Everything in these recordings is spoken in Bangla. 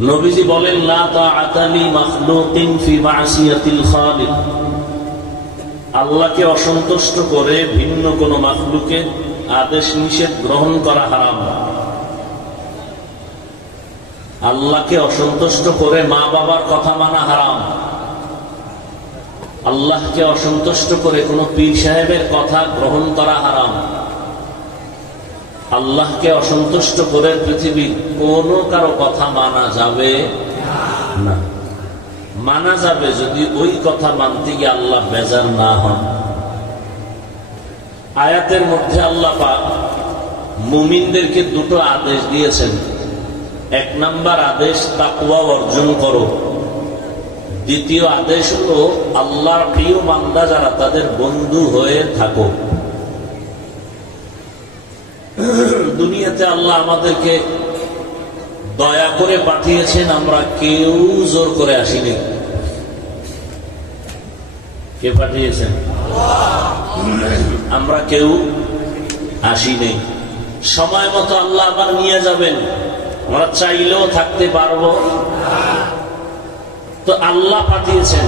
নবীজি বলেন, লা তাআতা লি মাখলুকিন ফি মাসিয়াতিল খালিক। আল্লাহকে অসন্তুষ্ট করে ভিন্ন কোন মাখলুকের আদেশ নিষেধ গ্রহণ করা হারাম। আল্লাহকে অসন্তুষ্ট করে মা বাবার কথা মানা হারাম। আল্লাহকে অসন্তুষ্ট করে কোন পীর সাহেবের কথা গ্রহণ করা হারাম। আল্লাহকে অসন্তুষ্ট করে পৃথিবীর কোন কারো কথা মানা যাবে না। মানা যাবে যদি ওই কথা মানতে গিয়ে আল্লাহ বেজার না হন। আয়াতের মধ্যে আল্লাহ পাক মুমিনদেরকে দুটো আদেশ দিয়েছেন। এক নাম্বার আদেশ তাকওয়া অর্জন করো। দ্বিতীয় আদেশ হলো আল্লাহর প্রিয় বান্দা যারা তাদের বন্ধু হয়ে থাকো। দুনিয়াতে আল্লাহ আমাদেরকে দয়া করে পাঠিয়েছেন, আমরা কেউ জোর করে আসিনি। কে পাঠিয়েছেন? আমরা কেউ আসিনি। সময় মতো আল্লাহ আবার নিয়ে যাবেন, আমরা চাইলেও থাকতে পারবো। তো আল্লাহ পাঠিয়েছেন।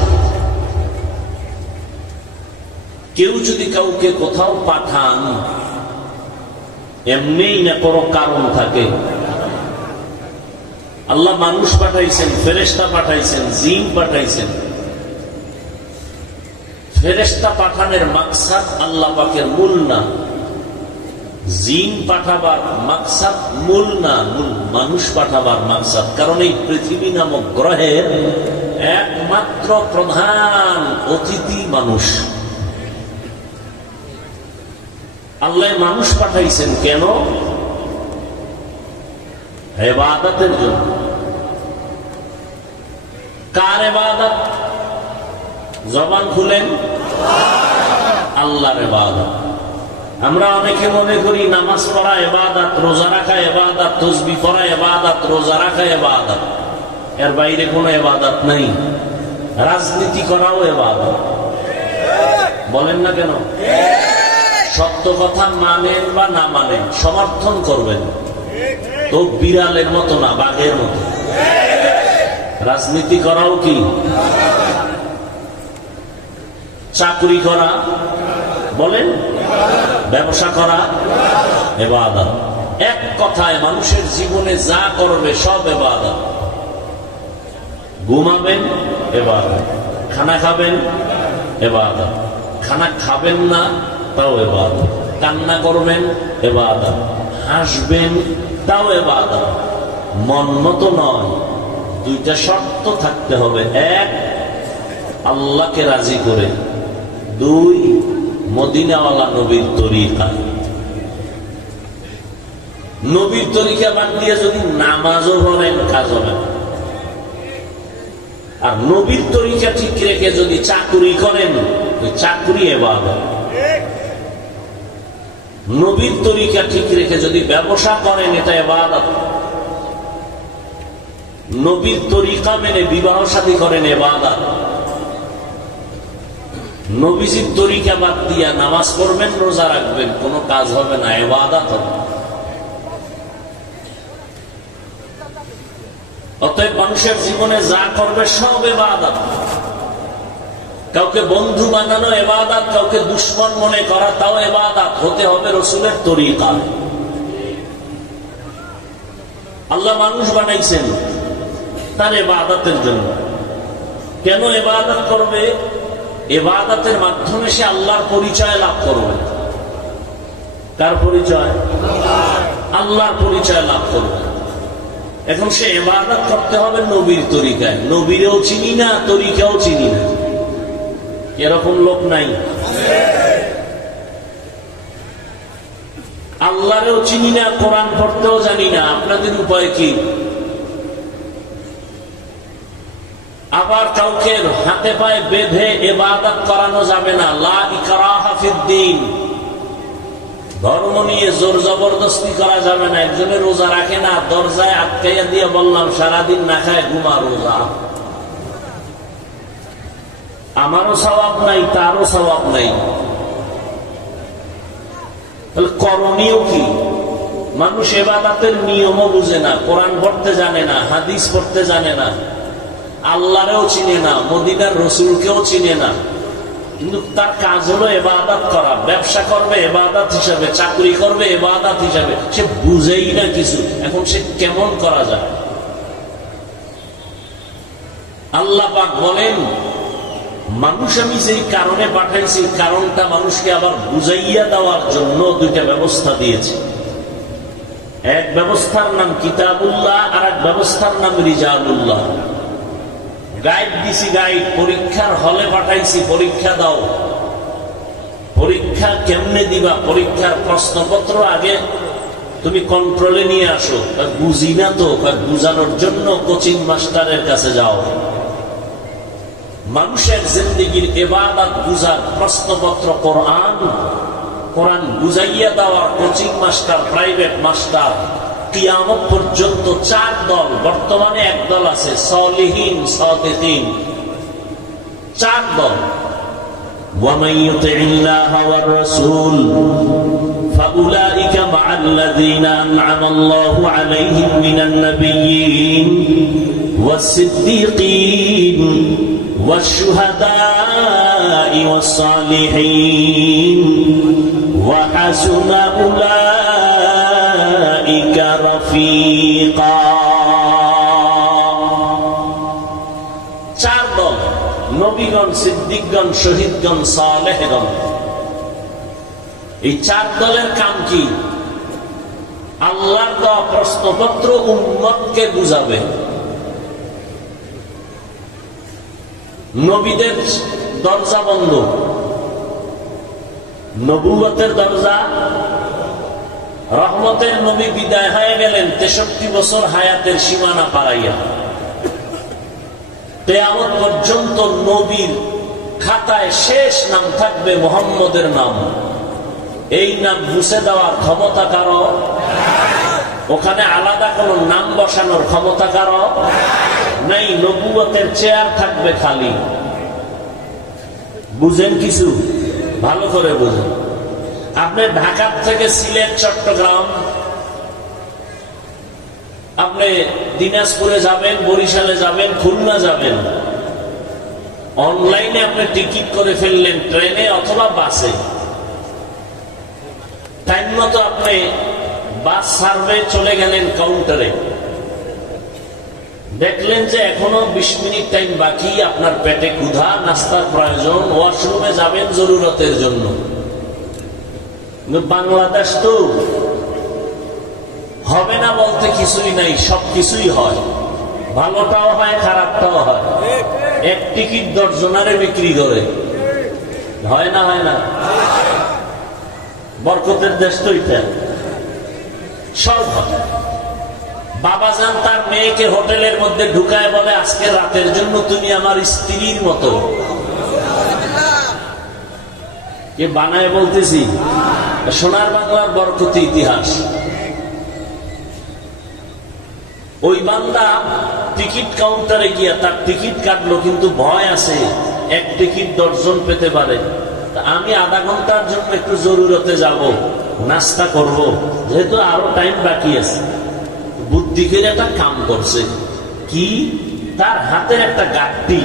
কেউ যদি কাউকে কোথাও পাঠান, এমনিই না কোনো কারণ থাকে। আল্লাহ মানুষ পাঠাইছেন, ফেরেশতা পাঠাইছেন, জিন পাঠাইছেন। ফেরেশতা পাঠানোর মাকসাদ আল্লাহ পাকের মূল না, জিন পাঠাবার মাকসাদ মূল না, মূল মানুষ পাঠাবার মাকসাদ। কারণ এই পৃথিবী নামক গ্রহের একমাত্র প্রধান অতিথি মানুষ। আল্লাহ মানুষ পাঠাইছেন কেন? ইবাদতের জন্য। কার ইবাদত? জবান খুলেন, আল্লাহর ইবাদত। আমরা অনেকে মনে করি নামাজ পড়া ইবাদত, রোজা রাখা ইবাদত, তাসবিহ পড়া ইবাদত, রোজা রাখা ইবাদত। এর বাইরে কোনো ইবাদত নাই। রাজনীতি করাও ইবাদত। বলেন না কেন? সত্য কথা মানেন বা না মানেন, সমর্থন করবেন, তো বিড়ালের মতো না, বাঘের মতো। রাজনীতি করাও কি? চাকরি করা বলেন, ব্যবসা করা ইবাদত। এক কথায় মানুষের জীবনে যা করবে সব ইবাদত। ঘুমাবেন ইবাদত, খানা খাবেন ইবাদত, খানা খাবেন না তাও ইবাদত, কান্না করবেন ইবাদত, হাসবেন তাও ইবাদত। মন মতো নয়, দুইটা শর্ত থাকতে হবে। এক, আল্লাহকে রাজি করে। দুই, মদিনাওয়ালা নবীর তরিকা। নবীর তরিকা বাদ দিয়ে যদি নামাজও পড়েন কাজ হবে না। আর নবীর তরিকা ঠিক রেখে যদি চাকুরি করেন, ওই চাকুরি ইবাদত। নবীর তরিকা ঠিক রেখে যদি ব্যবসা করেন, এটা ইবাদত। নবীর তরিকা মেনে বিবাহ শাদী করেন, ইবাদত। নবীজির তরিকা বাদ দিয়া নামাজ পড়বেন, রোজা রাখবেন, কোনো কাজ হবে না, ইবাদত হবে। অতএব মানুষের জীবনে যা করবে সব ইবাদত। কাউকে বন্ধু বানানো ইবাদত, কাউকে দুশ্মন মনে করা তাও ইবাদত। হতে হবে রাসূলের তরিকা। আল্লাহ মানুষ বানাইছেন তার ইবাদতের জন্য। কেন ইবাদত করবে? ইবাদতের মাধ্যমে সে আল্লাহর পরিচয় লাভ করবে। কার পরিচয়? আল্লাহর পরিচয় লাভ করবে। এখন সে ইবাদত করতে হবে নবীর তরিকায়। নবীরেও চিনি না, তরিকাও চিনি না। এরকম লোক নাই? আল্লাহরেও চিনি না, কোরআন পড়তেও জানি না। আপনাদের উপায় কি? আবার কাউকে হাতে পায়ে বেঁধে ইবাদত করানো যাবে না। লা ইকরাহা ফিদ্দীন। ধর্ম নিয়ে জোর জবরদস্তি করা যাবে না। একজনে রোজা রাখে না, দরজায় আটকাইয়া দিয়ে বললাম সারাদিন না খায় ঘুমা, রোজা। আমারও সওয়াব নাই, তারও সওয়াব নাই। তাহলে করণীয় কি? মানুষ ইবাদতের নিয়মও বুঝে না, কোরআন পড়তে জানে না, হাদিস পড়তে জানে না, আল্লাহরেও চিনে না, মদিনার রসুলকেও চিনে না, কিন্তু তার কাজ হলো ইবাদত করা। ব্যবসা করবে ইবাদত হিসাবে, চাকরি করবে ইবাদত হিসাবে, সে বুঝেই না কিছু। এখন সে কেমন করা যায়? আল্লাহ পাক বলেন, মানুষ আমি যেই কারণে পাঠাইছি, কারণটা মানুষকে আবার বুঝাইয়া দেওয়ার জন্য দুইটা ব্যবস্থা দিয়েছে। এক ব্যবস্থার নাম কিতাবুল্লাহ, আর এক ব্যবস্থার নাম রিজালুল্লাহ। গাইড দিছি, গাইড। পরীক্ষার হলে পাঠাইছি, পরীক্ষা দাও। পরীক্ষা কেমনে দিবা? পরীক্ষার প্রশ্নপত্র আগে তুমি কন্ট্রোলে নিয়ে আসো। বুঝি না তো, বুঝানোর জন্য কোচিং মাস্টারের কাছে যাও। মানুষের জিন্দেগির ইবাদত বুঝার প্রশ্নপত্র কোরআন, কোরআন বুঝাইয়া দেওয়ার কোচিং মাস্টার, প্রাইভেট মাস্টার। কিয়ামত পর্যন্ত 4 দল, বর্তমানে এক দল আছে, সলিহিন সাদিকিন। 4 দল। ومن يطع الله والرسول فأولئك مع الذين أنعم الله عليهم من النبيين والصديقين والشهداء والصالحين وحسن أولئك رفيقا। 4 দল: নবীগণ, সিদ্দিকগণ, শহীদগণ, সালেহগণ। এই 4 দলের কাম কি? আল্লাহর দেওয়া প্রশ্নপত্র উম্মতকে বুঝাবে। নবীদের দরজা বন্ধ, নবুয়তের দরজা। রহমতের নবী বিদায় হয়ে গেলেন 63 বছর হায়াতের সীমানা পাড়াইয়া। কিয়ামত পর্যন্ত নবীর খাতায় শেষ নাম থাকবে মুহাম্মদের নাম। এই নাম মুছে দেওয়ার ক্ষমতা কারো? ওখানে আলাদা কোন নাম বসানোর ক্ষমতা কারো নাই। নবুয়তের চেয়ার থাকবে খালি। বুঝেন কিছু? ভালো করে বুঝেন। আপনি ঢাকা থেকে সিলেট, চট্টগ্রাম, আপনি দিনাজপুরে যাবেন, বরিশালে যাবেন, খুলনা যাবেন, অনলাইনে আপনি টিকিট করে ফেললেন, ট্রেনে অথবা বাসে। টাইম মতো আপনি বাস সার্ভে চলে গেলেন কাউন্টারে, দেখলেন যে এখনো 20 মিনিট টাইম বাকি, আপনার পেটে ক্ষুধা, নাস্তার প্রয়োজন, ওয়াশরুমে যাবেন জরুরতের জন্য। বাংলাদেশ তো হবে না বলতে কিছুই নাই, সবকিছুই হয়। ভালোটাও হয়, খারাপটাও হয়। এক টিকিট 10 জনারে বিক্রি করে। হয় না? হয় না? বরকতের দেশ তো এটা। সব হয়। বাবাজান তার মেয়েকে হোটেলের মধ্যে ঢুকায় বলে, আজকে রাতের জন্য তুমি আমার স্ত্রীর মতো। কে বানায় বলতেছি? সোনার বাংলার বরকতি ইতিহাস। ওই বান্দা টিকিট কাউন্টারে গিয়া তার টিকিট কাটলো, কিন্তু ভয় আছে, এক টিকিট 10 জন পেতে পারে। আমি আধা ঘন্টার জন্য একটু জরুরতে যাব, নাস্তা করব, যেহেতু আরো টাইম বাকি আছে। বুদ্ধি করে একটা কাম করছে কি, তার হাতের একটা গাঠি,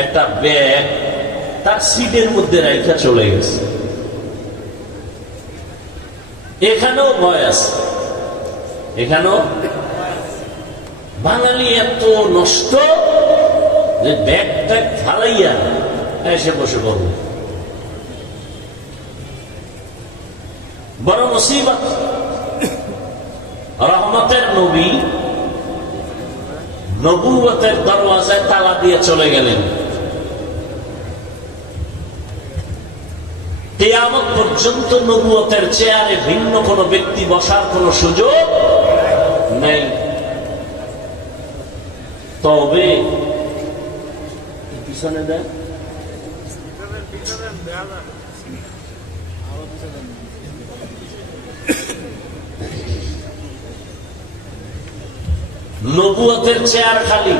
একটা ব্যাগ তার সিটের মধ্যে রাইখা চলে গেছে। এখানেও ভয় আছে, এখানেও। বাঙালি এত নষ্ট যে ব্যাগ ট্যাগ ফালাইয়া এসে বসে পড়ব। বড় মুসিবত। রহমতের নবী নবুয়তের দরওয়াজায় তালা দিয়ে চলে গেলেন। কিয়ামত পর্যন্ত নবুয়তের চেয়ারে ভিন্ন কোন ব্যক্তি বসার কোন সুযোগ নেই। তবে পিছনে দেন, নবুয়তের চেয়ার খালি।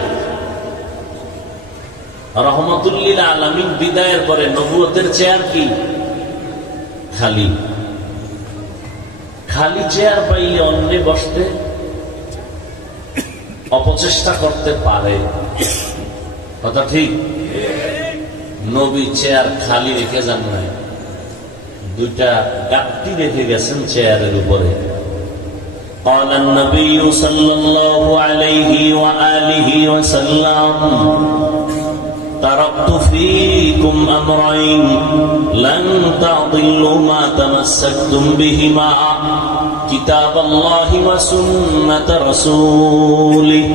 রহমতুল্লিল আলামিন বিদায়ের পরে নবুয়তের চেয়ার কি? খালি। খালি চেয়ার পাইলে অন্যে বসতে অপচেষ্টা করতে পারে, কথা ঠিক? নবী চেয়ার খালি রেখে যান নাই, দুইটা গাঁটটি রেখে গেছেন চেয়ারের উপরে। قال النبي صلى الله عليه وآله وسلم تركت فيكم أمرين لن تضلوا ما تمسكتم بهما كتاب الله وسنة رسوله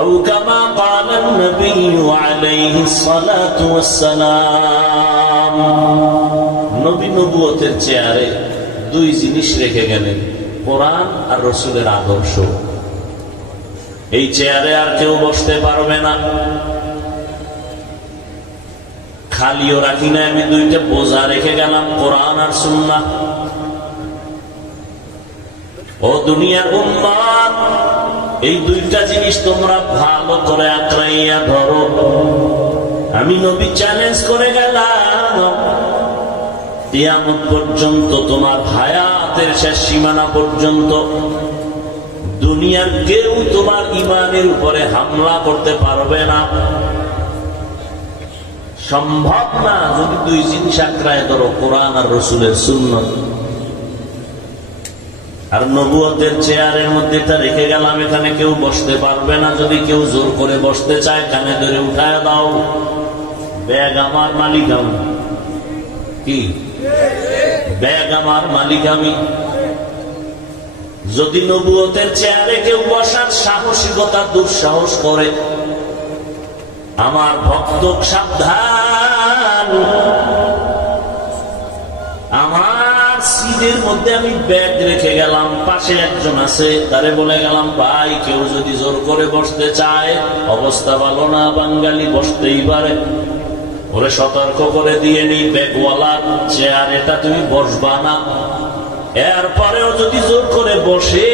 أو كما قال النبي عليه الصلاة والسلام। নবী নবুয়তের চেয়ারে দুই জিনিস রেখে গেলেন, কোরআন আর রসুলের আদর্শ। এই চেয়ারে আর কেউ বসতে পারবে না। খালিও রাখি না, আমি দুইটা বোঝা রেখে গেলাম, কোরআন আর সুন্নাহ। ও দুনিয়ার উম্মাত, এই দুইটা জিনিস তোমরা ভালো করে আঁকড়াইয়া ধরো। আমি নবী চ্যালেঞ্জ করে গেলাম, কিয়ামত পর্যন্ত, তোমার হায়াতের শেষ সীমানা পর্যন্ত দুনিয়ার কেউ তোমার ঈমানের উপরে হামলা করতে পারবে না, সম্ভব না। যদি দুই জিনিস আঁকড়ায় ধরো, কোরআন আর রসুলের সুন্নাত। আর নবুয়তের চেয়ারের মধ্যে এটা রেখে গেলাম, এখানে কেউ বসতে পারবে না। যদি কেউ জোর করে বসতে চায়, কানে ধরে উঠায় দাও, ব্যাগ আমার মালিক আমি। কি ব্যাগ আমার মালিক আমি। যদি নবুয়তের চেয়ারে কেউ বসার সাহসিকতা দুঃসাহস করে, আমার ভক্ত সাবধান। আমার সিটের মধ্যে আমি ব্যাগ রেখে গেলাম, পাশে একজন আছে, তারে বলে গেলাম, ভাই কেউ যদি জোর করে বসতে চায়, অবস্থা ভালো না, বাঙালি বসতেই পারে, ওরে সতর্ক করে দিয়ে নি, ব্যাগওয়ালা চেয়ার এটা তুমি বসবা না। এরপরেও যদি জোর করে বসে,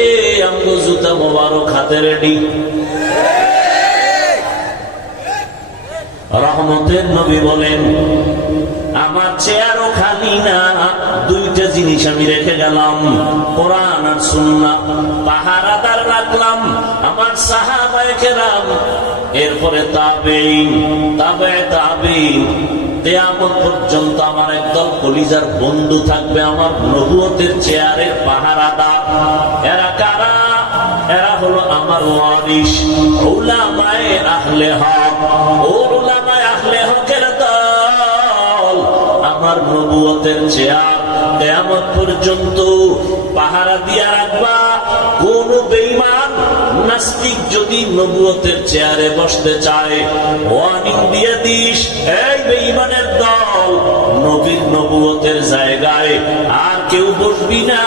আমগো জুতা মোবারক হাতে রেডি। রহমতের নবী বলেন, আমার চেয়ারও খালি না, দুইটা জিনিস আমি রেখে গেলাম, কোরআন আর সুন্নাহ। পাহারাদার রাখলাম আমার সাহাবায়ে কেরাম, এরপরে তাবেঈন, তাবে তাবেঈন, কিয়ামত পর্যন্ত আমার একদল কলিজার বন্ধু থাকবে, আমার নবুয়তের চেয়ারের পাহারাদার। এরা কারা? এরা হলো আমার ওয়ারিস, উলামায়ে আহলে হক। ও উলামায়ে আহলে হকের দল, আমার নবুয়তের চেয়ার কিয়ামত পর্যন্ত পাহারা দিয়া রাখবা। কোন বেঈমান নাস্তিক যদি নবুয়তের চেয়ারে বসতে চায়, ওয়ার্নিং দিয়ে দিস, এই বেঈমানের দল, নবীর নবুয়তের জায়গায় আর কেউ বসবি না।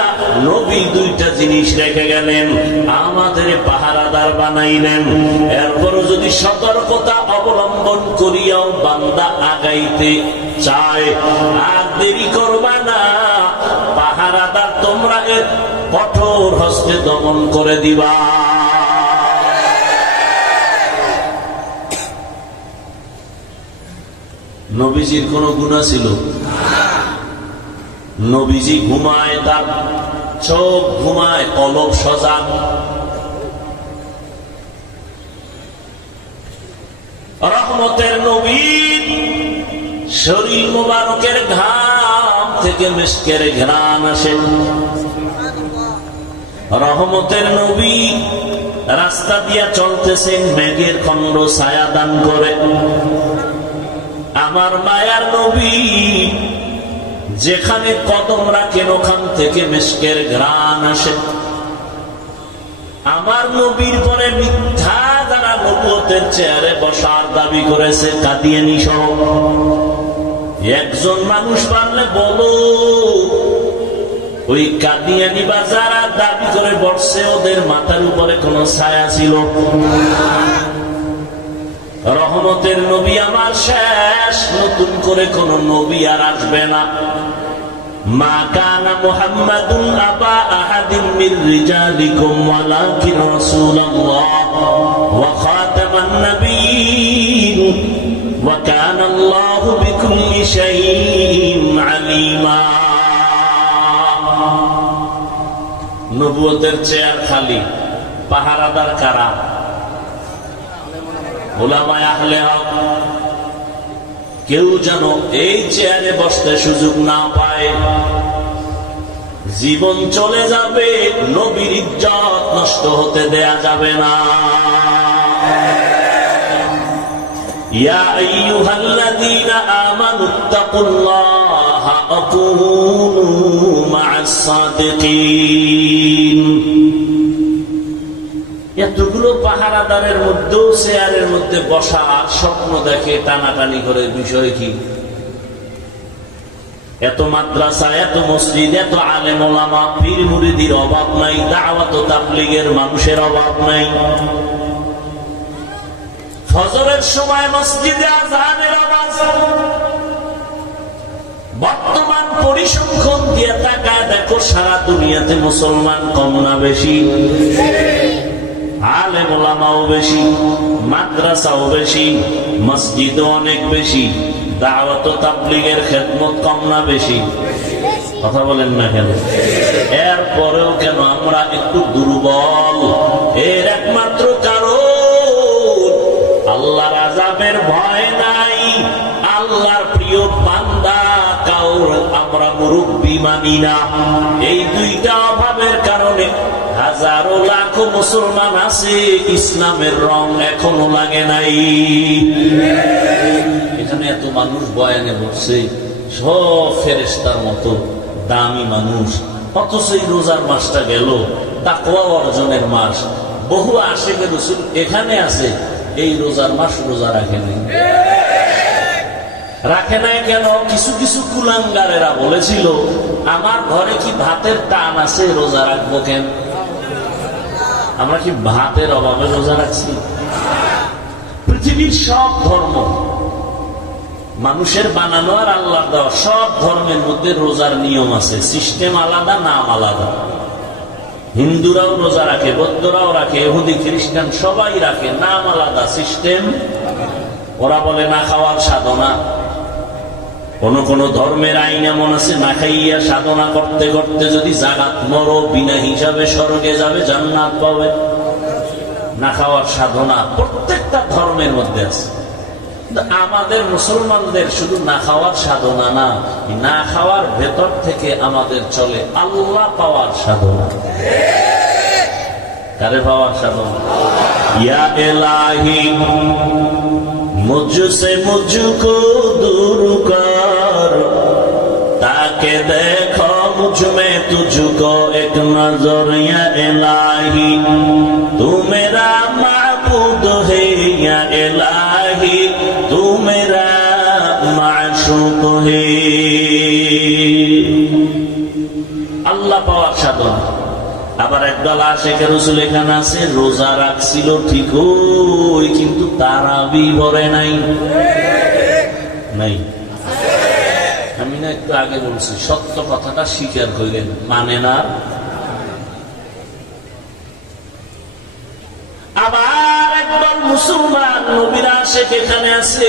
নবী দুইটা জিনিস রেখে গেলেন, আমাদের পাহারাদার বানাইলেন। এরপরও যদি সতর্কতা অবলম্বন করিয়াও বান্দা আগাইতে চায়, আর দেরি করবা না, পাহারাদার তোমরা এর কঠোর হস্তে দমন করে দিবা। নবীজির কোন গুনাহ ছিল? নবীজি ঘুমায়, তার চোখ ঘুমায়, কলব সজাগ। রহমতের নবী শরীর মোবারকের ঘাম থেকে মিস্কের ঘ্রাণ আসে। রহমতের নবী রাস্তা দিয়া চলতেছেন, মেঘের খন্ড ছায়া দান করে। আমার মায়ার নবী যেখানে কদম রাখেন, ওখান থেকে মিস্কের ঘ্রাণ আসে। আমার নবীর পরে মিথ্যা যারা নবুয়তের চেয়ারে বসার দাবি করেছে, কাদিয়ানী সহ, একজন মানুষ পারলে বলো, ওই কাদিয়ানী বা যারা দাবি করে বসছে, ওদের মাথার উপরে কোন ছায়া ছিল? রহমতের নবী আমার শেষ, নতুন করে কোন নবী আর আসবে না। মা কানা মুহাম্মাদুন আবা আহাদিন মির রিজালিকুম ওয়ালাকিন রাসূলুল্লাহ ওয়া খাতামান নাবিয়্যিন ওয়া কানা আল্লাহু বিকুল্লি শাইইন আলীমা। নবুয়তের চেয়ার খালি, পাহারাদার কারা? উলামায়ে আহলে হক। কেউ যেন এই চেয়ারে বসতে সুযোগ না পায়। জীবন চলে যাবে, নবীর ইজ্জত নষ্ট হতে দেয়া যাবে না। ইয়া আইয়ুহাল্লাযীনা আমানুত্তাকুল্লাহা ওয়া কুনু মা'আস সাদিকিন। এতগুলো পাহারাদারের মধ্যেও চেয়ারের মধ্যে বসা আর স্বপ্ন দেখে টানাটানি করে, বিষয় কি? এত মাদ্রাসা, এত মসজিদ, এত আলেম ওলামা, পীর মুরিদির অভাব নাই, দাওয়াত ও তাবলীগের মানুষের অভাব নাই। ফজরের সময় মসজিদে আযানের আওয়াজ। বর্তমান পরিসংখ্যান দিয়ে তাকায় দেখো, সারা দুনিয়াতে মুসলমান কম না বেশি? আলেম ওলামাও বেশি, মাদ্রাসাও বেশি, মসজিদও অনেক বেশি। দাওয়াত ও তাবলীগের খেদমত কম না বেশি? কথা বলেন না কেন? এরপরেও কেন আমরা একটু দুর্বল? এর একমাত্র কারণ আল্লাহর আযাবের ভয় নাই, আল্লাহর প্রিয় বান্দা কাউর আমরা মুরব্বি মানি না। এই দুইটা অভাবের কারণে হাজারো লাখো মুসলমান আছে, ইসলামের রং এখনো লাগে নাই। এখানে এত মানুষ বয়ানে বসছে, সব ফেরেশতার মতো দামি মানুষ, অথচ এই রোজার মাসটা গেল, তাকওয়া অর্জনের মাস। বহু আশিকে রাসূল এখানে আছে, এই রোজার মাস রোজা রাখে নাই। রাখে নাই কেন? কিছু কিছু কুলাঙ্গারেরা বলেছিল, আমার ঘরে কি ভাতের টান আছে, রোজা রাখবো কেন? আমরা কি ভাতের অভাবে রোজা রাখছি? পৃথিবীর সব ধর্ম, মানুষের বানানো আর আল্লাহ দেওয়া, সব ধর্মের মধ্যে রোজার নিয়ম আছে, সিস্টেম আলাদা, নাম আলাদা। হিন্দুরাও রোজা রাখে, বৌদ্ধরাও রাখে, ইহুদি খ্রিস্টান সবাই রাখে, নাম আলাদা, সিস্টেম। ওরা বলে না খাওয়ার সাধনা। কোন কোন ধর্মের আইন এমন আছে, না খাইয়া সাধনা করতে করতে যদি জাগাত মরো, বিনা হিসাবে স্বর্গে যাবে, জান্নাত পাবে। না খাওয়ার সাধনা প্রত্যেকটা ধর্মের মধ্যে আছে। আমাদের মুসলমানদের শুধু না খাওয়ার সাধনা না, না খাওয়ার ভেতর থেকে আমাদের চলে আল্লাহ পাওয়ার সাধনা। কারে পাওয়ার সাধনা? ইয়া ইলাহি মুঝসে মুঝকো दूर कर, ताके देखो मुझ में तुझको एक नजर। या इलाही तू मेरा माबूद है, या इलाही तू मेरा माशूक है। আল্লাহ পাওয়ার সাধনা। আবার একদল আশিকে রাসূল এখানে আছে, রোজা রাখছিল ঠিকই, কিন্তু তারাবি পড়ে নাই। নাই, আমি না একটু আগে বলছি, সত্য কথাটা স্বীকার করেন, মানে না। আবার একদল মুসলমান নবীর আশিক এখানে আছে,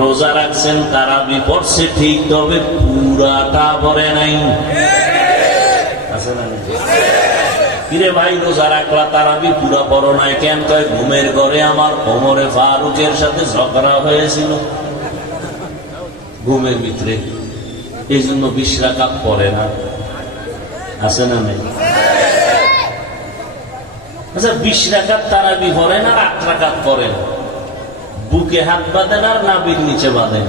রোজা রাখছেন, তারাবি পড়ছে ঠিক, তবে পুরাটা পড়ে নাই। আছে না? কিরে ভাই, রোজা রাখলা, তারাবি পুরা পড়ো নাই কেন? কয় ঘুমের ঘরে আমার ওমরে ফারুকের সাথে ঝগড়া হয়েছিল ঘুমের ভিতরে, এই জন্য 20 রাকাত পড়ে না। আছে না? নেই? আচ্ছা, 20 রাকাত তারাবি পড়েন আর 8 রাকাত পড়েন, বুকে হাত বাঁধেন আর নাভির নিচে বাঁধেন,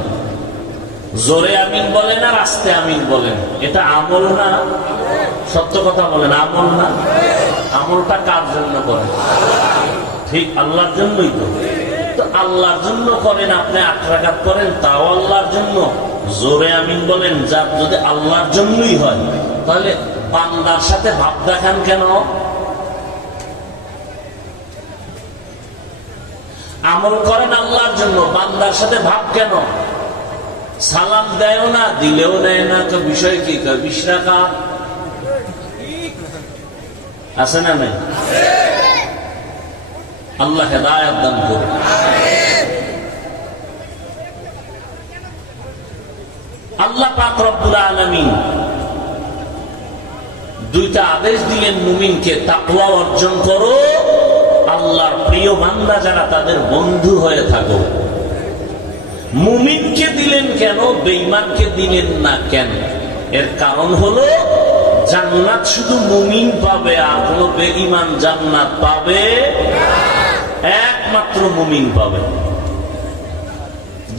জোরে আমিন বলেন আর আস্তে আমিন বলেন, এটা আমল না? সত্য কথা বলেন, আমল না? আমলটা কার জন্য করেন? ঠিক আল্লাহর জন্যই তো। তো আল্লাহর জন্য করেন, আপনি 8 রাকাত করেন, তাও আল্লাহর জন্য। জোরে আমিন বলেন, যা যদি আল্লাহর জন্যই হয়, তাহলে বান্দার সাথে ভাব দেখান কেন? আমল করেন আল্লাহর জন্য, বান্দার সাথে ভাব কেন? সালাম দেয় না, দিলেও নেয় না, তো বিষয় কি? 20 রাকাত। আছে না? নাই? আল্লাহ হেদায়েত দান করুন। আল্লাহ পাক রব্বুল আলামিন দুইটা আদেশ দিলেন মুমিনকে, তাকওয়া অর্জন করো, আল্লাহর প্রিয় বান্দা যারা তাদের বন্ধু হয়ে থাকো। মুমিনকে দিলেন কেন, বেঈমানকে দিলেন না কেন? এর কারণ হলো জান্নাত শুধু মুমিন পাবে, আর কোন বেঈমান জান্নাত পাবে? একমাত্র মুমিন পাবে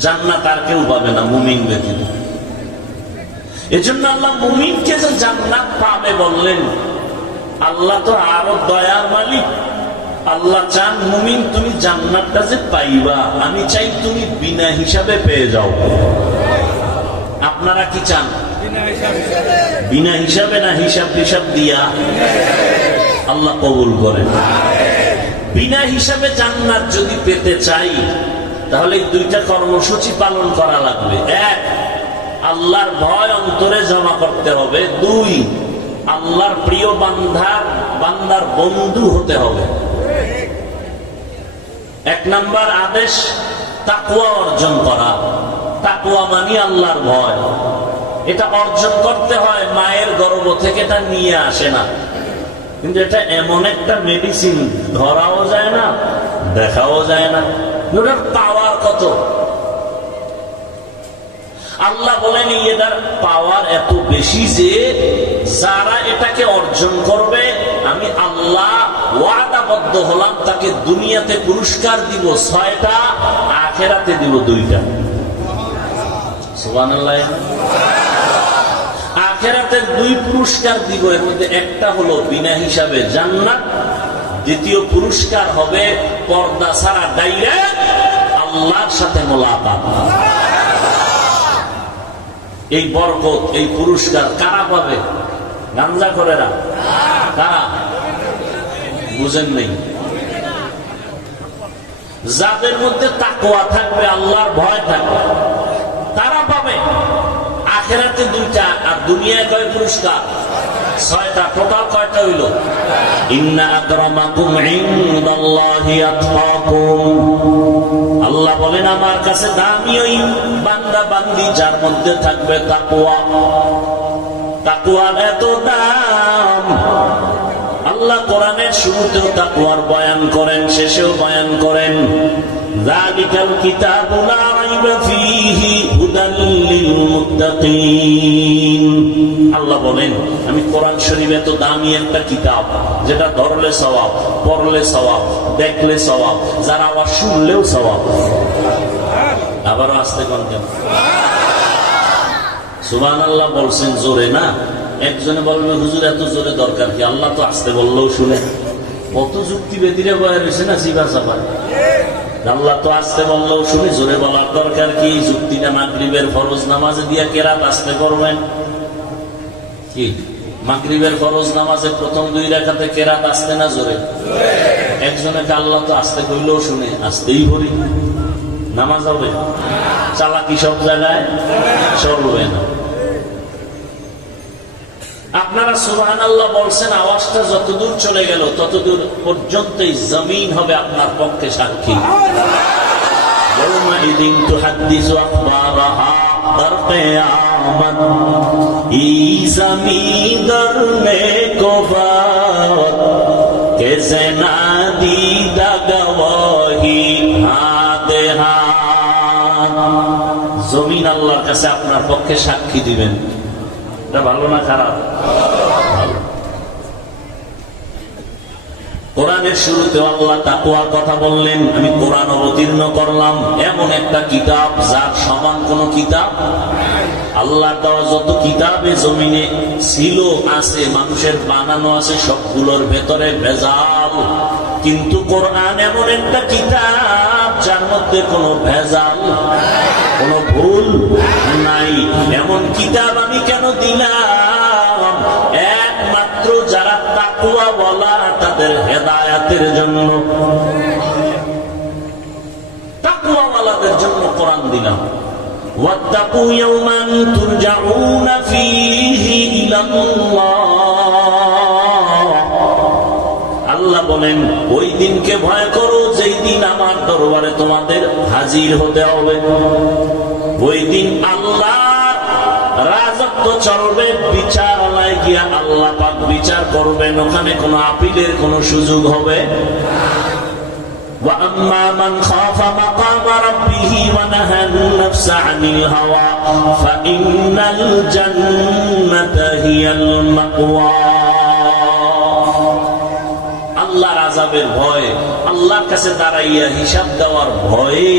জান্নাত, আর কেউ পাবে না মুমিন ব্যতীত। এজন্য আল্লাহ মুমিনকে যে জান্নাত পাবে বললেন। আল্লাহ তো আরো দয়ার মালিক। আল্লাহ চান মুমিন তুমি জান্নাতটা যে পাইবা, আমি চাই তুমি বিনা হিসাবে পেয়ে যাও। আপনারা কি চান? বিনা হিসাবে না হিসাব হিসাব দিয়া? আল্লাহ কবুল করেন। বিনা হিসাবে জান্নাত যদি পেতে চাই তাহলে দুইটা কর্মসূচি পালন করা লাগবে। এক, আল্লাহর ভয় অন্তরে জমা করতে হবে। দুই, আল্লাহর প্রিয় বান্দার বন্ধু হতে হবে। এক নাম্বার আদেশ তাকওয়া অর্জন করা। তাকওয়া মানে আল্লাহর ভয়। এটা অর্জন করতে হয়, মায়ের গর্ভ থেকে এটা নিয়ে আসে না। কিন্তু এটা এমন একটা মেডিসিন, ধরাও যায় না, দেখাও যায় না, ওটার পাওয়ার কত। আল্লাহ বলেন এটার পাওয়ার এত বেশি যে যারা এটাকে অর্জন করবে আমি আল্লাহ ওয়াদাবদ্ধ হলাম তাকে দুনিয়াতে পুরস্কার দিব 6টা, আখিরাতে দিব 2টা। সুবহানাল্লাহ। আখিরাতের 2 পুরস্কার দিব, এর মধ্যে একটা হলো বিনা হিসাবে জান্নাত, দ্বিতীয় পুরস্কার হবে পর্দা ছাড়া ডাইরেক্ট আল্লাহর সাথে মোলাকাত। এই বরকত, এই পুরস্কার কারা পাবে? গাঞ্জা করেরা? কারা? বুঝেন নেই। যাদের মধ্যে তাকওয়া থাকবে, আল্লাহর ভয় থাকবে, তারা পাবে। আখিরাতে 2টা, আর দুনিয়ায় কয় পুরস্কার? 6টা। টোটাল কয়টা হইল? ইন্না আকরামাকুম ইনদাল্লাহি আতকাকুম। আল্লাহ বলেন আমার কাছে দামি ওই বান্দা বান্দি যার মধ্যে থাকবে তাকওয়া। তাকওয়ার এত দাম। আল্লাহ কোরআনের শুরুতেও তাকওয়ার বয়ান করেন, শেষেও বয়ান করেন। যালিকাল কিতাবু লা রাইবা ফীহি হুদাল লিল মুত্তাকিন। আল্লাহ বলেন আমি কোরআন শরীফ এত দামি একটা কিতাব, যেটা ধরলে সওয়াব, পড়লে সওয়াব, দেখলে সওয়াব, যারা আওয়াজ শুনলেও সওয়াব। আবারও আসতে কোন কেন? সুবহানাল্লাহ বলছেন জোরে না? একজনে বলবে হুজুর এত জোরে দরকার কি? আল্লাহ তো আসতে বললেও শুনে। কত যুক্তি বেদিরে বয়া রয়েছে না চিবা চাপা। আল্লাহ তো আসতে বললেও শুনে, জোরে বলার দরকার কি? যুক্তিটা মাগরিবের ফরজ নামাজে দিয়া কেরাত আসতে করবেন কি? মাগরিবের ফরজ নামাজে প্রথম 2 রাকাতে কেরাত আসতে না জোরে? একজনকে আল্লাহ তো আসতে কইলেও শুনে, আসতেই করি, নামাজ হবে। চালাকি সব জায়গায় চলবে না। আপনারা সুবহানাল্লাহ বলছেন, আওয়াজটা যতদূর চলে গেল ততদূর পর্যন্তই জমিন হবে আপনার পক্ষে সাক্ষী। ইয়াউমাইদিন তুহাদ্দিসু আখবারাহা দর কিয়ামত ই জমিন দরনে কো বাত কেসে না দিদা গওয়াহি হাতে হাত। জমিন আল্লাহর কাছে আপনার পক্ষে সাক্ষী দিবেন। এটা ভালো না খারাপ? কোরআনের শুরুতে আল্লাহ তাকওয়ার কথা বললেন। আমি কোরআন অবতীর্ণ করলাম, এমন একটা কিতাব যার সমান কোন কিতাব আল্লাহর দেওয়া যত কিতাবে জমিনে ছিল, আছে, মানুষের বানানো আছে, সবগুলোর ভেতরে ভেজাল। কিন্তু কোরআন এমন একটা কিতাব যার মধ্যে কোনো ভেজাল, কোনো ভুল নাই। এমন কিতাব আমি কেন দিলাম? একমাত্র যারা তাকওয়া ওয়ালা তাদের হেদায়েতের জন্য, তাকওয়া ওয়ালাদের জন্য কোরআন দিলাম। ওয়াত্তাকু ইয়াওমান তুরজাউনা ফীহি ইলাল্লাহ। আল্লাহ বলেন ওই দিনকে ভয় করো যেই দিন আমার দরবারে তোমাদের হাজির হতে হবে। ওই দিন আল্লাহ রাজত্ব চলবে, বিচারালয়ে গিয়া আল্লাহ পাক বিচার করবেন, ওখানে কোনো আপিলের কোনো সুযোগ হবে। وَأَمَّا مَنْ خَافَ مَقَامَ رَبِّهِ وَنَهَى النَّفْسَ عَنِ الْهَوَى فَإِنَّ الْجَنَّةَ هِيَ الْمَأْوَى। আল্লাহর আযাবের ভয়, আল্লাহর কাছে দাঁড়াইয়া হিসাব দেওয়ার ভয়ে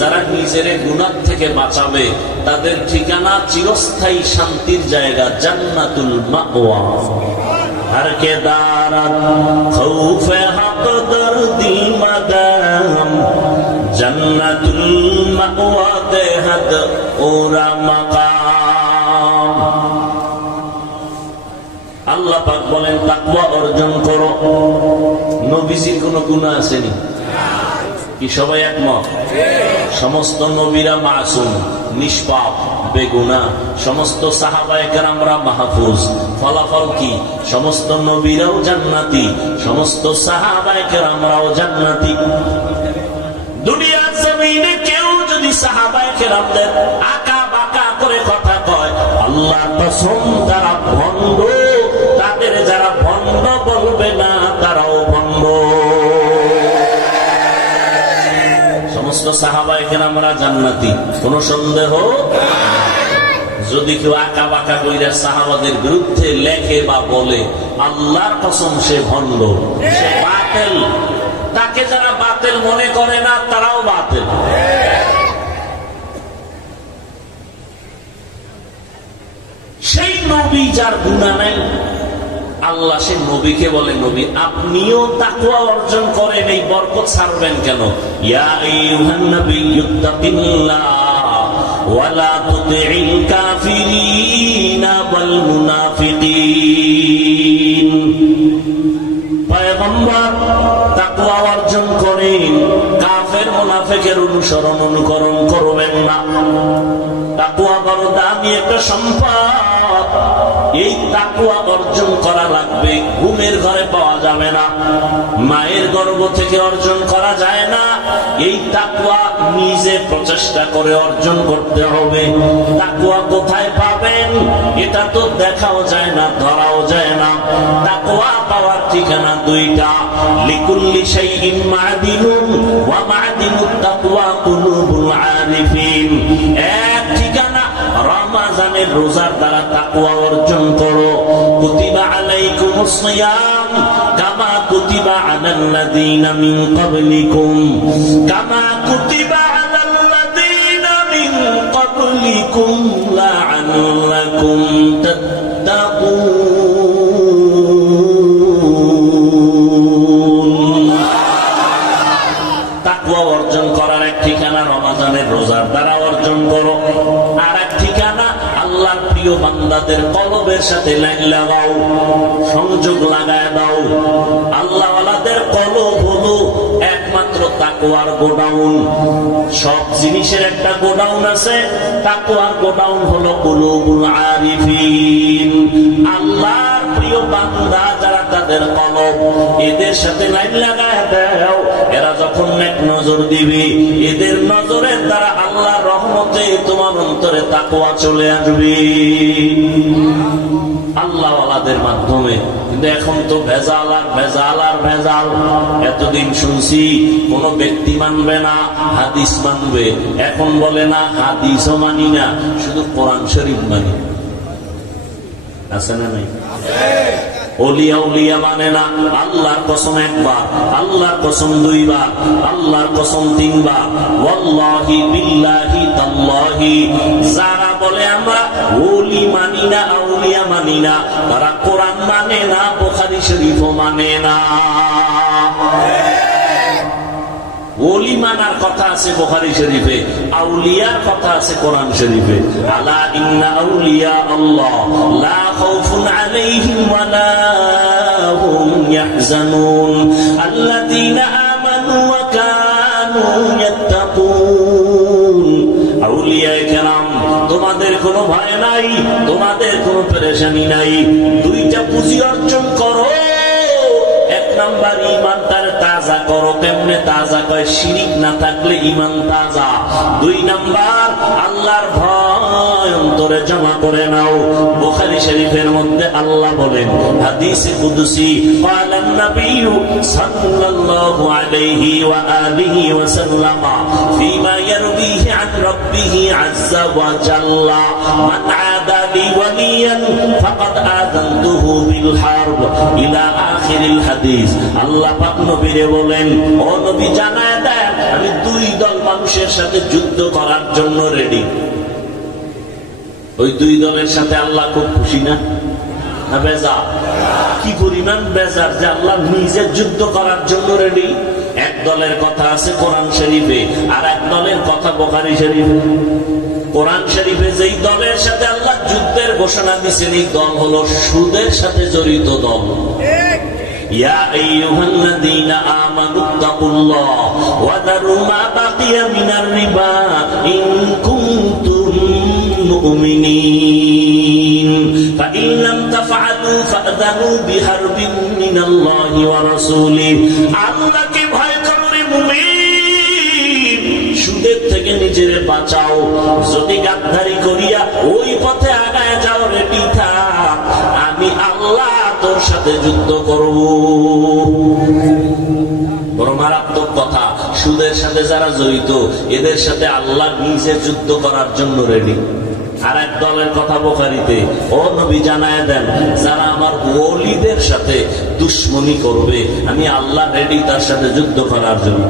যারা নিজের গুনাহ থেকে বাঁচাবে তাদের ঠিকানা চিরস্থায়ী শান্তির জায়গা জান্নাতুল মাওয়া। हर के दारत खौफे हक दर्दी मदाम जन्नतुल मअवा देहद ओरा मकाम। আল্লাহ পাক বলেন তাকওয়া অর্জন করো। নবীজির কোন গুনাহ আসেনি কি? সবাই একমত? সমস্ত নবীরা মাসুম, নিষ্পাপ, বেগুনাহ। সমস্ত সাহাবায়ে কেরামরা মাহফুজ। ফলাফল কি? সমস্ত নবীরাও জান্নাতি, সমস্ত সাহাবায়ে কেরামরাও জান্নাতি। দুনিয়ার জমিনে কেউ যদি সাহাবায়ে কেরামদের আকা বাঁকা করে কথা কয়, আল্লাহর কসম তারা ভণ্ড। তাদের যারা ভণ্ড বলবে না তারাও ভণ্ড। সমস্ত সাহাবায়ে কেরামরা জান্নাতি, কোন সন্দেহ? যদি কেউ আঁকা বাঁকা কইরা সাহাবাদের বিরুদ্ধে লেখে বা বলে, আল্লাহর কসম সে ভণ্ড, সে বাতিল। তাকে যারা বাতিল মনে করে না তারাও বাতিল। সেই নবী যার গুনাহ নাই, আল্লাহ সে নবীকে বলে, নবী আপনিও তাকওয়া অর্জন করেন, এই বরকত ছাড়বেন কেন? ইয়া আইয়ুহান নাবিয়্যুত্তাকিল্লাহ ওয়ালা তুতি'ল কাফিরিনা ওয়াল মুনাফিকিন। পয়গম্বর তাকওয়া অর্জন করেন, কাফের মুনাফিকের অনুকরণ করবেন না। তাকওয়া বড় দামি একটা সম্পদ। এই তাকওয়া অর্জন করা লাগবে, ঘুমের ঘরে পাওয়া যাবে না, মায়ের গর্ভ থেকে অর্জন করা যায় না। এই তাকওয়া নিজে প্রচেষ্টা করে অর্জন করতে হবে। তাকওয়া কোথায় পাবেন এটা তো দেখাও যায় না, ধরাও যায় না। তাকওয়া পাওয়ার ঠিকানা দুইটা, লিকুল্লি শাইইন মা'দিনুন ওয়া মা'দিনুত তাকওয়া কুলুবুল আরিফিন। এক ঠিকানা রমজানের রোজার দ্বারা তাকওয়া অর্জন করো। কুতিবা আলাইকুমুস সিয়াম কামা কুতিবা আলাল্লাযীনা মিন ক্বাবলিকুম কামা কুতিবা আলাল্লাযীনা মিন ক্বাবলিকুম লাআল্লাকুম তাত্তাকুন। তাকওয়া অর্জন করার এক ঠিকানা রমজানের রোজার দ্বারা অর্জন করো। আর এক ঠিকানা আল্লাহর প্রিয় বান্দাদের কলবের সাথে লাইন লাগাও, সংযোগ লাগায় দাও। আল্লাহওয়ালাদের কলব হলো একমাত্র তাকওয়ার গোডাউন। সব জিনিসের একটা গোডাউন আছে, তাকওয়ার গোডাউন হলো কুলুবুল আরিফিন। আল্লাহর প্রিয় বান্দা যারা তাদের কলব, এদের সাথে লাইন লাগায় দাও। এরা যখন এক নজর দিবে, এদের নজরের দ্বারা আল্লাহর রহমতে তোমার অন্তরে তাকওয়া চলে আসবে আল্লাহওয়ালাদের মাধ্যমে। কিন্তু এখন তো ভেজাল আর ভেজাল আর ভেজাল। এতদিন শুনছি কোন ব্যক্তি মানবে না, হাদিস মানবে। এখন বলে না হাদিসও মানি না, শুধু কোরআন শরীফ মানি। আছে না নাই? ওলিয়া উলিয়া মানে না। আল্লাহর কসম একবার, আল্লাহর কসম দুইবার, আল্লাহর কসম তিনবার। ওয়াল্লাহি বিল্লাহি তাল্লাহি। যারা বলে আমরা ওলি মানি না, আউলিয়া মানি না, তারা কোরআন মানে না, বুখারী শরীফও মানে না। ওলি মানার কথা আছে বুখারী শরীফে, আউলিয়ার কথা আছে কোরআন শরীফে। আলা ইন্না আউলিয়া আল্লাহ লা খাউফুন আলাইহিম ওয়া লা হুম ইয়াহজানুন আল্লাযীনা আমানু ওয়া কানু ইয়াত্তাকুন। আউলিয়ায়ে কেরাম, তোমাদের কোনো ভয় নাই, তোমাদের কোনো পেরেশানি নাই। দুইটা পুঁজি অর্জন করো। এক নাম্বার ঈমানটার তাজা করো। কেমনে তাজা কয়? শিরিক না থাকলে ঈমান তাজা। দুই নাম্বার আল্লাহর ভয় অন্তরে জমা করে নাও। বুখারী শরীফের মধ্যে আল্লাহ বলেন হাদিসে কুদসি ক্বালান নবিয়্যু সাল্লাল্লাহু আলাইহি ওয়া আলিহি ওয়া সাল্লাম ফীমা ইয়ারবিহি আন রাব্বিহি আযজা ওয়া জাল্লা মান আদা লি ওয়ালিয়ান ফাকাদ আযানতুহু বিল হারব ইলা আখিরিল হাদিস। আল্লাহ পাক নবীরে বলেন, ও নবী জানায় দেন আমি দুই দল মানুষের সাথে যুদ্ধ করার জন্য রেডি। ওই দুই দলের সাথে আল্লাহ খুব খুশি না? বেজার। কি পরিমাণ বেজার যে আল্লাহ নিজে যুদ্ধ করার জন্য রেডি। এক দলের কথা আছে কোরআন শরীফে, আর এক দলের কথা বুখারী শরীফে। কোরআন শরীফে যেই দলের সাথে আল্লাহ যুদ্ধের ঘোষণা দিয়েছেন, এই দল হলো সুদের সাথে জড়িত দল। ইয়া আইয়ুহাল্লাযীনা আমানুত্তাকুল্লাহ ওয়া যারু মা বাকিয়া মিনার রিবা ইন কুনতুম মুমিনিন ফাইন লাম তাফআলু ফাযানু বিহারবিন মিনাল্লাহি ওয়া রাসূলিহি। আল্লাহকে ভয় করো রে মুমিন, সুদের থেকে নিজেরে বাঁচাও। যদি গাদ্দারি করিয়া ওই পথে আগায় যাও রে পিতা, আমি আল্লাহ তোর সাথে যুদ্ধ করব। বড় মারাত্মক কথা। সুদের সাথে যারা জড়িত এদের সাথে আল্লাহ নিজে যুদ্ধ করার জন্য রেডি। আর এক দলের কথা বুখারীতে, ও নবী জানায় দেন যারা আমার ওলিদের সাথে দুশমনি করবে আমি আল্লাহ রেডি তার সাথে যুদ্ধ করার জন্য।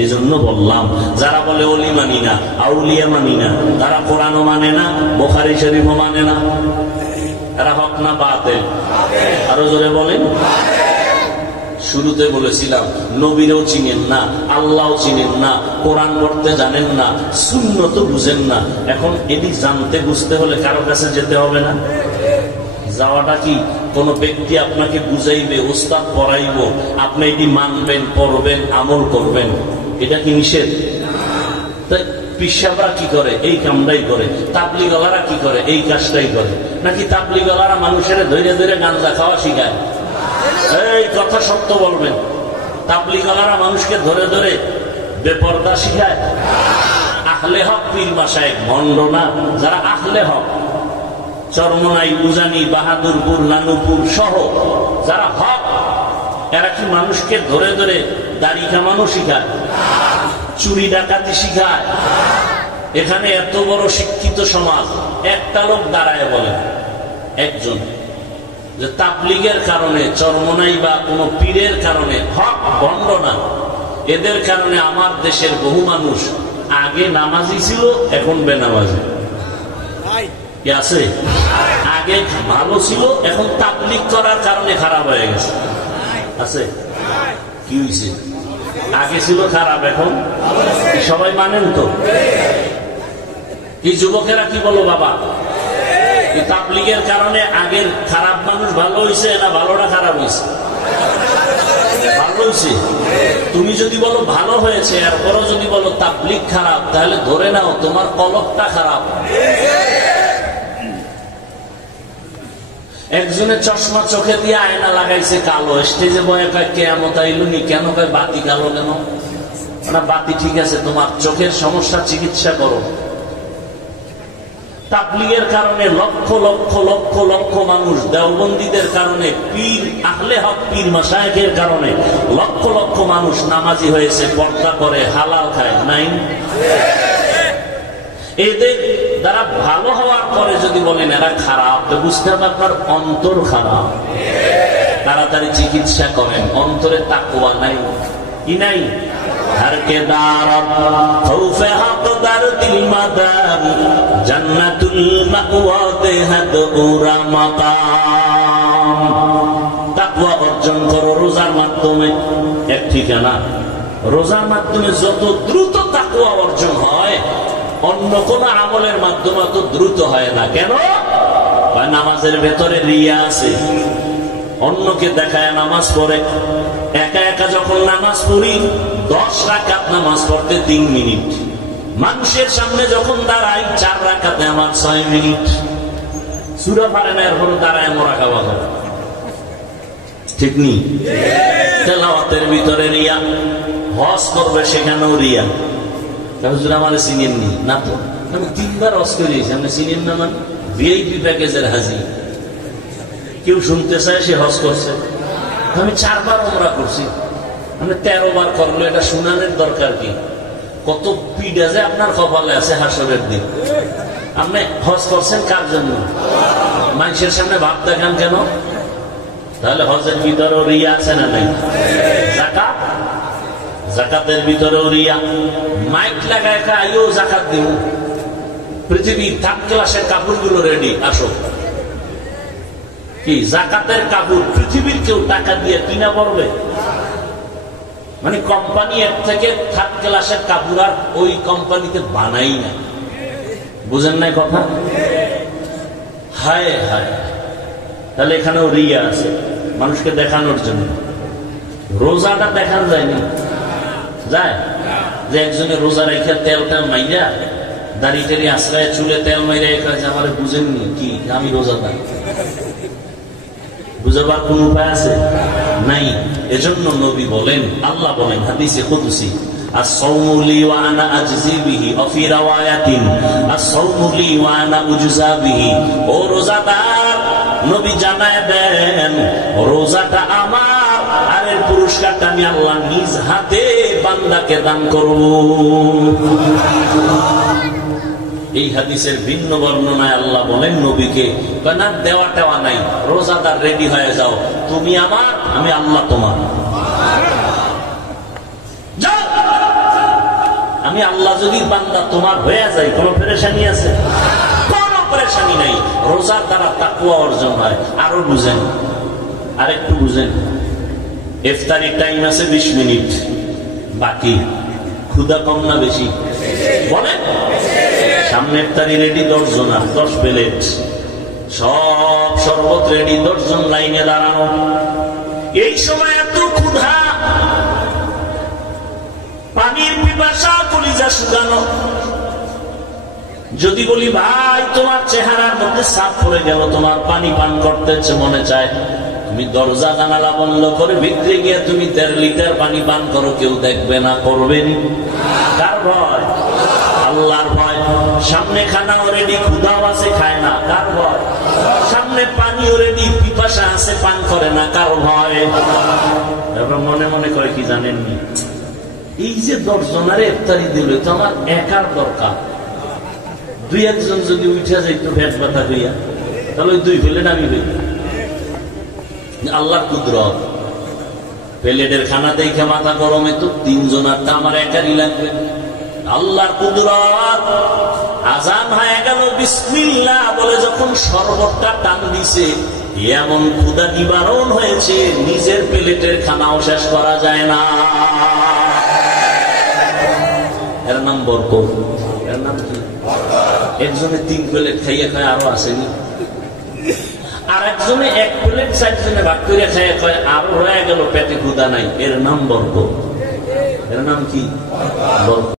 এই জন্য বললাম যারা বলে ওলি মানি না, আউলিয়া মানি না, তারা কোরআনও মানে না, বুখারী শরীফও মানে না। এরা হক না বাতিল? আরো জোরে বলেন। শুরুতে বলেছিলাম নবীরও চিনেন না, আল্লাহও চিনেন না, কোরআন পড়তে জানেন না, সুন্নত বুঝেন না। এখন এটি জানতে বুঝতে হলে কারো কাছে যেতে হবে না? যাওয়াটা কি কোন ব্যক্তি আপনাকে বুঝাইবে, ওস্তাদ পড়াইব, আপনি এটি মানবেন, পড়বেন, আমল করবেন, এটা কি নিষেধ? তাই পিসাবরা কি করে? এই কামটাই করে। তাবলিগওয়ালারা কি করে? এই কাজটাই করে। নাকি তাবলিগওয়ালারা মানুষের ধৈর্য ধরে গাঁজা খাওয়া শিখায়? এই কথা সত্য বলবেন। তাবলিগওয়ালারা মানুষকে ধরে ধরে বেপরদা শিখায়? আহলে হক পীর মাশায়েখ ভণ্ড না? যারা আহলে হক, চরমনাই, উজানি, বাহাদুরপুর, লানুপুর সহ যারা হক, এরা কি মানুষকে ধরে ধরে দাড়ি কামানো শিখায়? চুরি ডাকাতি শিখায়? এখানে এত বড় শিক্ষিত সমাজ, একটা লোক দাঁড়ায় বলে, একজন, যে তাবলিগের কারণে, চরমনাই বা কোন পীরের কারণে, হক ভণ্ড না, এদের কারণে আমার দেশের বহু মানুষ আগে নামাজি ছিল, এখন বেনামাজি। কি আছে? আগে ভালো ছিল, এখন তাবলিগ করার কারণে খারাপ হয়ে গেছে। আছে? কি হয়েছে? আগে ছিল খারাপ, এখন সবাই মানেন তো? এই যুবকেরা কি বলো বাবা? এই তাবলিগের কারণে আগের খারাপ মানুষ ভালো হয়েছে না ভালোটা খারাপ হয়েছে? ভালো হয়েছে। তুমি যদি বলো ভালো হয়েছে, এরপরও যদি বলো তাবলিগ খারাপ, তাহলে ধরে নাও তোমার কলকটা খারাপ। একজনের চশমা চোখে দিয়ে আয়না লাগাইছে কালো, স্টেজে বয়ে কয় কিয়ামত আইলুনি, কেন কয় বাতি কালো কেন? না বাতি ঠিক আছে, তোমার চোখের সমস্যা চিকিৎসা করো। তাবলিগের কারণে লক্ষ লক্ষ লক্ষ লক্ষ মানুষ, দেওবন্দীদের কারণে, পীর আহলে হক পীর মাশায়েখের কারণে লক্ষ লক্ষ মানুষ নামাজি হয়েছে, পর্দা করে, হালাল খায়। নাই? এদের দ্বারা ভালো হওয়ার পরে যদি বলেন এরা খারাপ, তো বুঝতে হবে আপনার অন্তর খারাপ। তাড়াতাড়ি চিকিৎসা করেন, অন্তরে তাকওয়া নাই। কি নাই? हर के दारत खौफे हक दर दिल मदार जन्नतुल मअवा देहद उरा मकाम। তাকওয়া অর্জন করো রোজার মাধ্যমে। এক ঠিকানা, রোজার মাধ্যমে যত দ্রুত তাকওয়া অর্জন হয়, অন্য কোন আমলের মাধ্যমে অত দ্রুত হয় না। কেন? নামাজের ভেতরে রিয়া আছে, অন্যকে দেখায় নামাজ পড়ে। একা একা যখন নামাজ পড়ি, 10 রাকাত নামাজ পড়তে 3 মিনিট, মানুষের সামনে যখন দাঁড়াই 4 রাকাতে আমার 6 মিনিট। সূরা পারে না, এরপর দাঁড়ায় মুরাকাবা করে। ঠিক নি? তেলাওয়াতের ভিতরে রিয়া, হজ করবে সেখানেও রিয়া, হুজুর আমারে চিনেননি না তো, আমি 3 বার হজ করেছি, আপনি চিনেন না মানে? ভিআইপি প্যাকেজের হাজি, কেউ শুনতে চায় সে হজ করছে। আমি 4 বার উমরা করছি, আমি 13 বার করলো, এটা শুনানোর দরকার কি? কত পিডা যে আপনার কপালে আছে হাসরের দিন। আপনি হজ করছেন কার জন্য? মানুষের সামনে ভাব দেখান কেন? তাহলে হজের ভিতরেও রিয়া আছে না নাই? যাকাত, যাকাতের ভিতরেও রিয়া। মাইক লাগায় আইও যাকাত দিব, পৃথিবীর 3rd ক্লাসের কাপড়গুলো রেডি, আসো। কি যাকাতের কাপড় পৃথিবীর কেউ টাকা দিয়ে কিনা পড়বে? মানে কোম্পানি এর থেকে 3rd ক্লাসের কাপড় আর ওই কোম্পানিতে বানাই না। বুঝেন নাই কথা? হায় হায়, তাহলে এখানেও রিয়া আছে মানুষকে দেখানোর জন্য। রোজাটা দেখানো যায়নি, যায় যে একজনে রোজা রেখে তেলটা মাইরা দাড়ি টেরি আশ্রয় চুলে তেল মাইরা এখানে আমার বুঝেননি কি আমি রোজাদার? বুঝাবার কোন উপায় আছে? নাই। এজন্য নবী বলেন, আল্লাহ বলেন হাদিসে কুদসি, as-sawmu li wa ana ajzi bihi wa fi riwayatin as-sawmu li wa ana ujza bihi। ও রোজাদার, নবী জানায় দেন রোজাটা আমার, আর এর পুরস্কারটা আমি আল্লাহ নিজ হাতে বান্দাকে দান করব। এই হাদিসের ভিন্ন বর্ণনায় আল্লাহ বলেন নবীকে, না দেওয়া টেওয়া নাই, রোজাদার রেডি হয়ে যাও, তুমি আমার, আমি আল্লাহ তোমার। যাও, আমি আল্লাহ যদি বান্দা তোমার হয়ে যাই, কোন পেরেশানি আছে? কোন পেরেশানি নাই। রোজার দ্বারা তাকওয়া অর্জন হয়। আরো বুঝেন, আরেকটু বুঝেন। ইফতারির টাইম আছে 20 মিনিট বাকি, ক্ষুধা কম না বেশি? বলেন। সামনে ইফতারি রেডি 10 জন, 10 প্লেট, সব শরবত রেডি, 10 জন লাইনে দাঁড়ানো। এই সময় এত ক্ষুধা, পানির পিপাসা, কলিজা শুকানো। যদি বলি ভাই তোমার চেহারার মধ্যে ছাপ পড়ে গেল, তোমার পানি পান করতে মনে চায়, তুমি দরজা জানালা বন্ধ করে ভিতরে গিয়ে তুমি 1.5 লিটার পানি পান করো, কেউ দেখবে না, করবেনি। কার ভয়? আল্লাহর ভয়। সামনে খানাও রেডি, ক্ষুধাও আছে, খায় না, কার ভয়? সামনে পানিও রেডি, পিপাসা আছে, পান করে না, কার ভয়? এবার মনে মনে করে কি জানেননি, এই যে 10 জনের ইফতারি দিল, তো আমার একার দরকার। 2-1 জন যদি উঠে যাইত ভেট ব্যথা হইয়া, তাহলে ওই 2 প্লেট আমি হই। আল্লাহর কুদরত। প্লেটের খানা দেখে মাথা গরমে তো 3 জনারটা আমার একারই লাগবে। আল্লাহর কুদরত। আজান হয়ে গেল, বিসমিল্লাহ বলে যখন শরবতটা টান দিছে, এমন ক্ষুধা নিবারণ হয়েছে, নিজের প্লেটের খানাও শেষ করা যায় না। এর নাম বরকত। এর নাম কি? একজনে 3 প্লেট খাইয়ে খায়, আরো আসেনি। আর একজনে 1 প্লেট 4 জনে ভাগ করে খাইয়ে খায়, আরো রয়ে গেল পেটে ক্ষুধা নাই। এর নাম বরকত। এর নাম কি? বরকত।